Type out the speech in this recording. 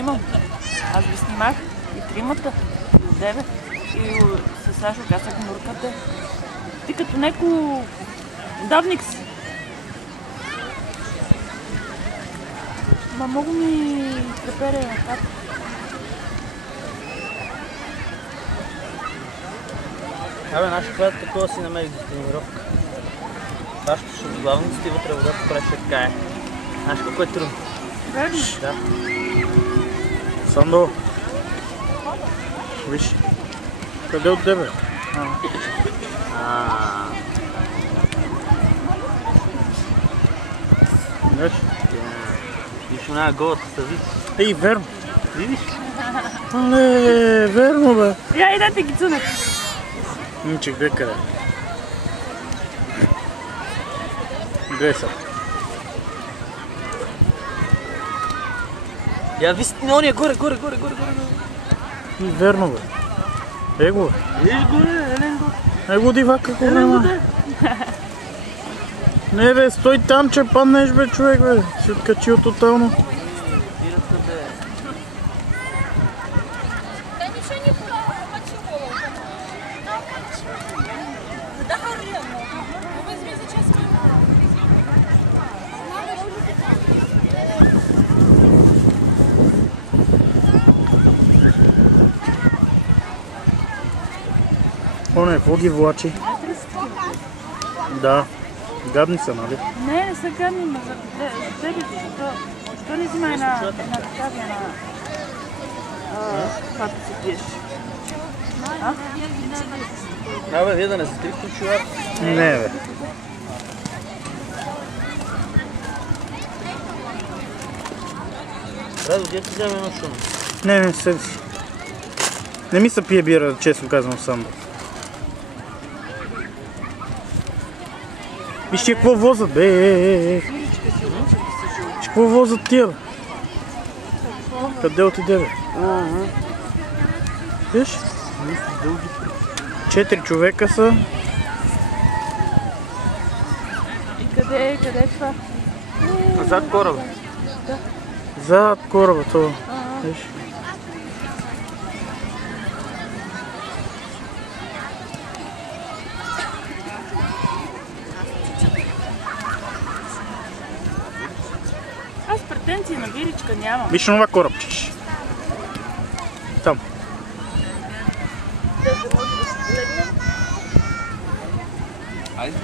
снимам. Аз ви снимах и тримата, и от Деве, и с Сашо казах Нурката. Ти като неко давник си. Ма много ми трепере на капа. Абе, нашия хват такова си намерих за тренировка. Сашто ще главниците и вътре водата прави така е. Знаеш колко е трудно? Верно? Да. Сандо. Виж. Къде от тебе? Знаеш? Виж една голата стави. Ей, верно. Видиш? Але, верно бе. Я идете ги цунете. Момче, гледай къде. Гледай са. Я виж на ония горе. И верно бе. Его бе. Виж горе, елен горе. Его дива какво няма. Не бе, стой там, че паднеш бе, човек бе. Си откачил тотално. Оне, какво ги влачи? Да. Гадни са, нали? Не са гадни, но за тебе, защо не взима една такава когато се пиеш? Абе, вие да не затрихте чувак. Не бе. Радо, где ти вземе едно шуно? Не, седи си. Не ми се пие бира, честно казвам сам. Виж че какво возят, бе, Че какво возят тия, бе? Къде отиде, бе? Виж? 4 човека са. И къде е това? Зад кораба. Зад кораба, това. Виж? Аз претенции на биричка нямам. Виж това корабче. Там. Айде.